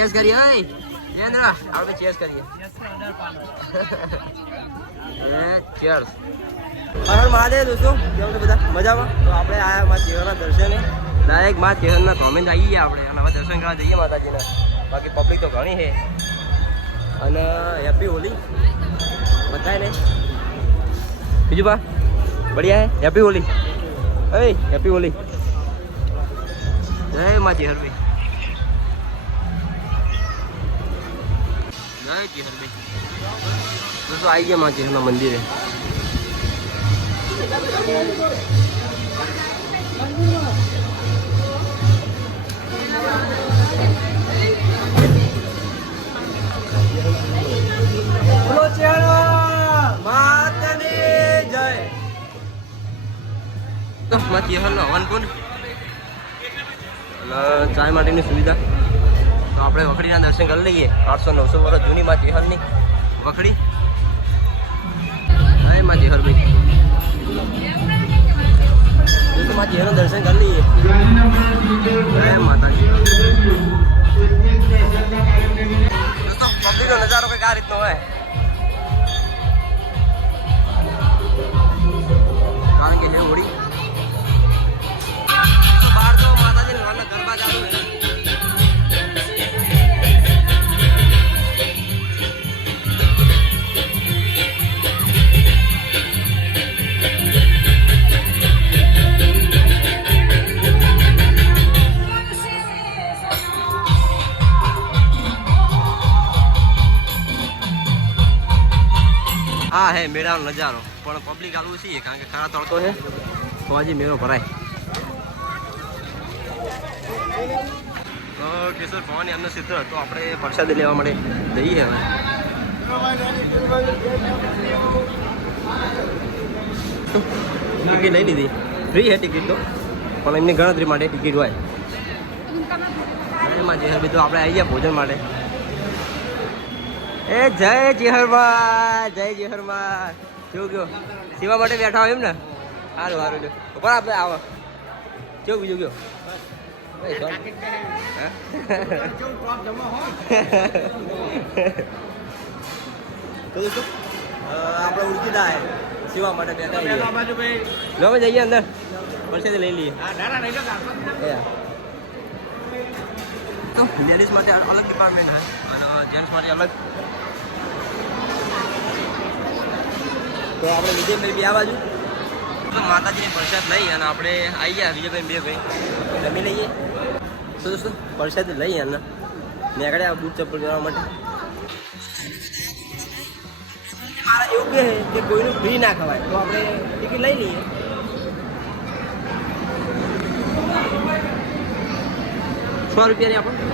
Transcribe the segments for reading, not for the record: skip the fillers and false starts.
Chess કરીએ ઓય જયેન્દ્ર આપણે ચેસ કરીએ ચેર્સ હર મહાદેવ દોસ્તો કેમ બધા મજામાં તો આપણે આયા માં ચેહરના દર્શને ડાયરેક્ટ માં ચેહરના ધોમે જ આવી ગયા આપણે અને હવે દર્શન કરવા જઈએ માતાજીના બાકી પબ્લિક તો ઘણી છે અને હેપી હોલી બધાય ને બીજું બા બઢિયા હે હેપી હોલી અરે હેપી હોલી જય માં ચેહરભાઈ જય ચેહરભાઈ દોસ્તો આવી ગયા માં ચેહરના મંદિરે બોલો ચેહરા માતાની જય તો માં ચેહરનો હવન કોણ ચાય માટેની સુવિધા તો આપણે વખડીના દર્શન કરી લઈએ 800-900 વર્ષ જૂની માં ચેહરની વખડી હા માં ચેહરભાઈ તો માં ચેહરનું દર્શન કરી લઈએ જય માતાજી દોસ્તો પબ્લિકનો નજારો કંઈક આ રીતનો હોય કારણ કે જે હોળી બહાર તો માતાજી નાના ગરબા ચાલુ છે હા હે મેળાનો નજારો પણ પબ્લિક આવું છે કારણ કે ખરા તડકો છે તો આજે મેળો ભરાય તો કિશોર ભવાની અન્ન સિદ્ધ તો આપણે પ્રસાદી લેવા માટે જઈએ હવે ટિકિટ લઈ લીધી ફ્રી છે ટિકિટ તો પણ એમની ગણતરી માટે ટિકિટ હોય એમાં ચેહરભાઈ તો આપણે આવી ગયા ભોજન માટે એ જય ચેહરમાં જય ચેહરમાં કેવું કયો સેવા માટે બેઠા હોય એમ ને સારું સારું લ્યો પણ આપણે આવો કેવું બીજું કયો આપણે ઉડકીદા હે સેવા માટે બેઠા અમે જઈએ અંદર પરસેથી લઈ લઈએ તો લેડીઝ માટે અલગ ડિપાર્ટમેન્ટ હે અને જેન્ટ્સ માટે અલગ તો આપણે વિજયભાઈ બે આ બાજુ તો માતાજીની પ્રસાદ લઈ અને આપણે આવી ગયા વિજયભાઈ બે ભાઈ જમી લઈએ તો દોસ્તો પ્રસાદ લઈ અને નીકળ્યા બૂટ ચપ્પલ કરવા માટે મારા એવું કહે કે કોઈનું ફ્રી ના ખવાય તો આપણે ટિકિટ લઈ લઈએ ₹100 આપણે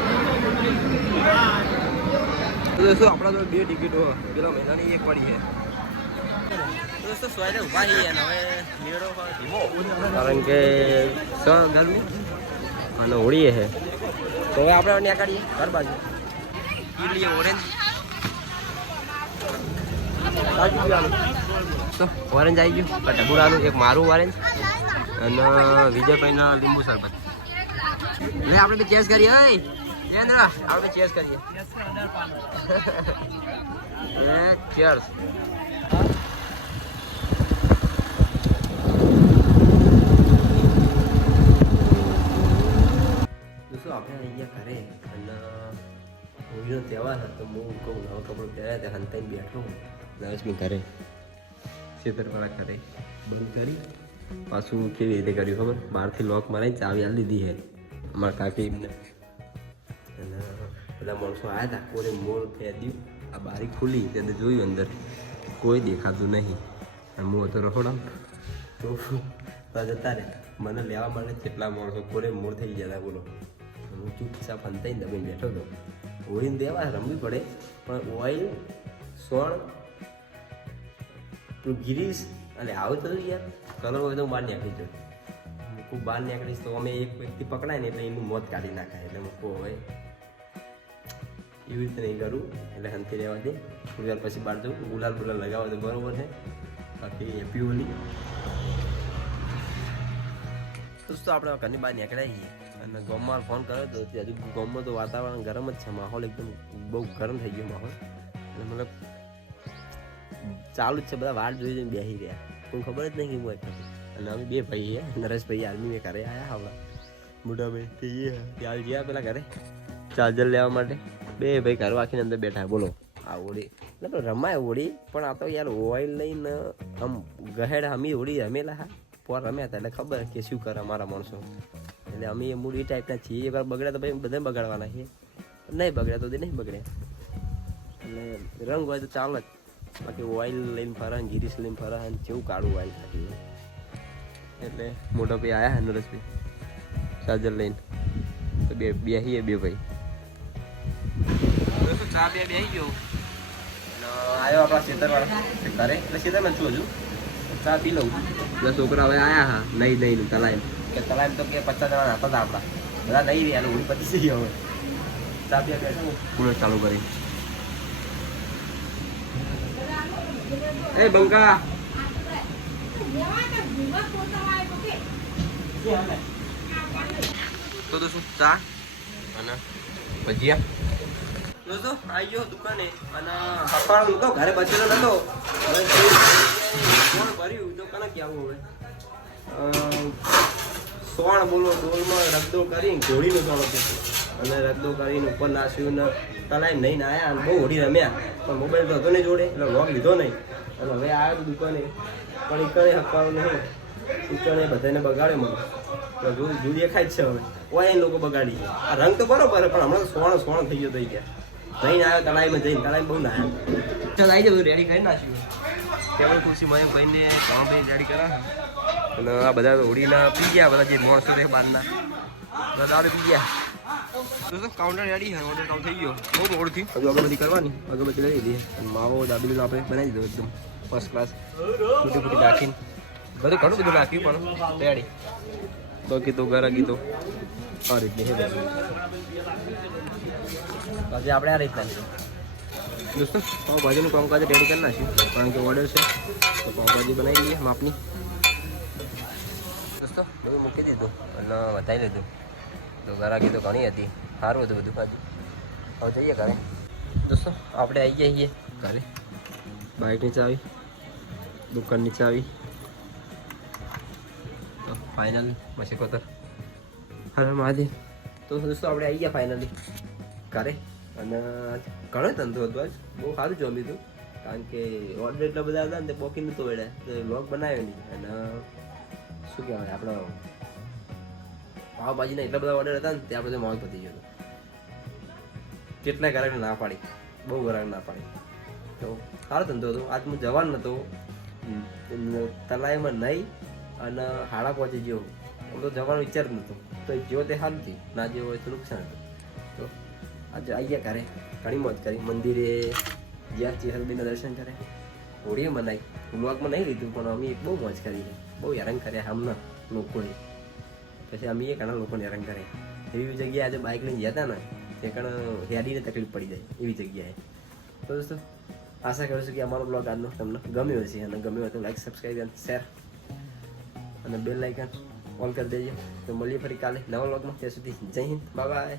તો દોસ્તો આપણા તો 2 ટિકિટો પેલા મહિનાની એક પડી છે દોસ્તો સોયરે ઉભા રહીએ અને હવે મેળો ધીમો કારણ કે ગરમી અને હોળીએ છે તો હવે આપણે ત્યાં કાઢીએ ઘર બાજુ લઈએ ઓરેન્જ તો ઓરેન્જ આવી ગયું ટબુરાનું એક મારું ઓરેન્જ અને વિજયભાઈના લીંબુ શરબત એટલે આપણે બી ચેસ કરીએ હે જયેન્દ્ર આપણે ચેસ કરીએ ચેર્સ આપણે આવી ગયા ઘરે અને હોળીનો તહેવાર હતો હું કહું નવા કપડું પહેર્યા ત્યાં હંતાઈને બેઠો નરેશની ઘરે ખેતરવાળા ઘરે બંધ કરી પાછું કેવી રીતે કર્યું ખબર બહારથી લોક મારીને ચાવી આ લીધી છે અમારા કાકી એમને અને બધા માણસો આવ્યા હતા કોઈ મોર ફેંદ્યું આ બારી ખુલી તેને જોયું અંદર કોઈ દેખાતું નહીં અને હું હતો રખોડા તો જતા રહે મને લેવા માટે કેટલા માણસો કોઈ મોર થઈ ગયા હતા બોલો હું ચૂપચાપ હંતાઈને દબાઈને બેઠો હતો હોળીને દેવા રમવી પડે પણ ઓઇલ સોણ તું ગીરીશ અને આવું થયું યાર કલર હોય તો હું બહાર નીકળી જાઉં હું બહાર નીકળીશ તો અમે એક વ્યક્તિ પકડાય ને એટલે એનું મોત કાઢી નાખાય એટલે હું કહું હવે એવી રીતે નહીં કરું એટલે હંતી રહેવા દે થોડી વાર પછી બહાર જવું ગુલાલ ગુલાલ લગાવો તો બરાબર છે બાકી હેપી હોલી દોસ્તો આપણે ઘરની બહાર નીકળ્યા છીએ અને ગામમાં ફોન કર્યો તો હજુ ગામમાં તો વાતાવરણ ગરમ જ છે, માહોલ એકદમ બહુ ગરમ થઈ ગયો માહોલ. અને મતલબ ચાલુ જ છે, બધા વાટ જોઈ જોઈને બેસી રહ્યા, કોઈ ખબર જ નહીં કે હું. અને અમે બે ભાઈ છે, નરેશભાઈ આર્મી મેં ઘરે આવ્યા હમણાં, મોટા ભાઈ તે હાલ ગયા પેલા ઘરે ચાર્જર લેવા માટે. બે ભાઈ ઘર વાંખીને અંદર બેઠા. બોલો આ હોળી એટલે રમાય હોળી, પણ આ તો યાર ઓઇલ લઈને આમ ગહેડ અમે હોળી રમેલા હા પોર રમ્યા હતા એટલે ખબર કે શું કરે અમારા માણસો. એટલે અમે એ મૂડ એ ટાઈપના છીએ. એકવાર બગડ્યા તો ભાઈ બધા બગાડવાના છે, નહીં બગડ્યા તો નહીં બગડ્યા. એટલે રંગ હોય તો ચાલે જ, બાકી ઓઇલ લઈને ફરે ને ગીરીશ લઈને ફરે ને કેવું કાળું ઓઇલ થતી. એટલે મોટા ભાઈ આવ્યા નરેશભાઈ ચાર્જર લઈને, તો બેસીએ બે ભાઈ. ચા બેસી ગયો આવ્યો આપણા ખેતરવાળા ઘરે, એટલે ખેતરમાં છું હજુ, ચા પી લઉં. બધા છોકરા હવે આવ્યા હા નહીં નહીં તલાઈમ કે તલાઈમ તો કે 50 જણા હતા હતા આપણા, બધા નહીં રહ્યા હોળી પતી ગઈ. હવે ચા પીવા બેઠો કુલર ચાલુ કરી. એ બંકા તો શું ચા અને ભજીયા દોસ્તો આવી ગયો દુકાને. અને હફાળો નતો ઘરે બચેલો નતો, કોણ ભર્યું તો કને કેવું હવે. સોણ બોલો ડોલમાં રગદો કરીને ઘોડીનો સોણ હતો, અને રગદો કરીને ઉપર નાસ્યું ને તલાઈ નહીં આવ્યા અને બહુ હોડી રમ્યા. પણ મોબાઈલ તો હતો નહીં જોડે એટલે લોક લીધો નહીં. અને હવે આવ્યો દુકાને, પણ ઈકણે હફાળો નહીં, ઈકણે બધાને બગાડે મને જો દેખાય જ છે. હવે ઓય લોકો બગાડી છે. આ રંગ તો બરોબર પણ હમણાં તો સોણ થઈ ગયો થઈ ગયા. જઈને આવ્યો તલાઈમાં જઈને, તલાઈ બહુ નાયા. ચાલ આવી જાવ રેડી કરી નાખ્યું. ટેબલ ખુરશી માં એમ કહીને કામ ભાઈ રેડી કરા. અને આ બધા હોળીના પી ગયા, બધા જે માણસો રહે બહારના બધા દારૂ પી ગયા. તો કાઉન્ટર રેડી છે, ઓર્ડર કાઉન્ટ થઈ ગયો. બહુ મોડું થયું, હજુ અગરબત્તી કરવાની, અગરબત્તી લઈ લીધી. અને માવો દાબેલીનો આપણે બનાવી દીધો એકદમ ફર્સ્ટ ક્લાસ, ફૂટી નાખીને બધું ઘણું બધું નાખ્યું પણ રેડી. બાકી તો ગરાગી તો આ રીતની છે. પછી આપણે આ રીતના છે દોસ્તો. પાવભાજીનું કામકાજ રેડી કરી નાખ્યું, કારણ કે ઓર્ડર છે તો પાવભાજી બનાવી દઈએ માપની. દોસ્તો બધું મૂકી દીધું અને વધારી લીધું, તો ગરાગી તો ઘણી હતી, સારું હતું બધું ખાધું. હવે જઈએ ઘરે દોસ્તો. આપણે આવી ગયા છીએ ઘરે. બાઇકની ચાવી, દુકાનની ચાવી, ફાઇનલ મશી કોતર હર મહાદેવ. તો દોસ્તો આપણે આવી ગયા ફાઇનલી ઘરે. અને ઘણો ધંધો હતો આજ, બહુ સારું જમ્યું હતું, કારણ કે ઓર્ડર એટલા બધા હતા ને તે બોકી નહોતો વળ્યા, તો વ્લોગ બનાવ્યો નહીં. અને શું કહેવાય આપણો પાવભાજીના એટલા બધા ઓર્ડર હતા ને ત્યાં બધો મોલ પતી ગયો હતો. કેટલાય ગ્રાહકને ના પાડી, બહુ ગ્રાહક ના પાડી. તો સારો ધંધો હતો. આજ હું જવાન નહોતો તલાઈમાં નહીં, અને હાડા પહોંચી ગયો. હું તો જવાનો વિચાર જ નહોતો, તો જેવો તે સારું થયું, ના જેવો હોય તો નુકસાન હતું. તો આજે આવી ગયા ઘરે, ઘણી મોજ કરી. મંદિરે જ્યાં ચેહરબીના દર્શન કરે, હોળીએ મનાઈ. વ્લોગમાં નહીં લીધું પણ અમે બહુ મોજ કરી, બહુ હેરાન કર્યા હમણાં લોકોએ. પછી અમે ઘણા લોકોને હેરાન કર્યા. એવી જગ્યાએ આજે બાઇક લઈને ગયા હતા ને તે કારણ હેડીને તકલીફ પડી જાય એવી જગ્યાએ. તો દોસ્તો આશા કરું છું કે અમારો બ્લોગ આજનો તમને ગમ્યો હશે, અને ગમ્યો હોય તો લાઈક, સબસ્ક્રાઈબ અને શેર અને બેલ આઇકન ઓલ કરી દેજો. તો મળીએ ફરી કાલે નવા બ્લોગમાં. ત્યાં સુધી જય હિન્દ, બાય બાય.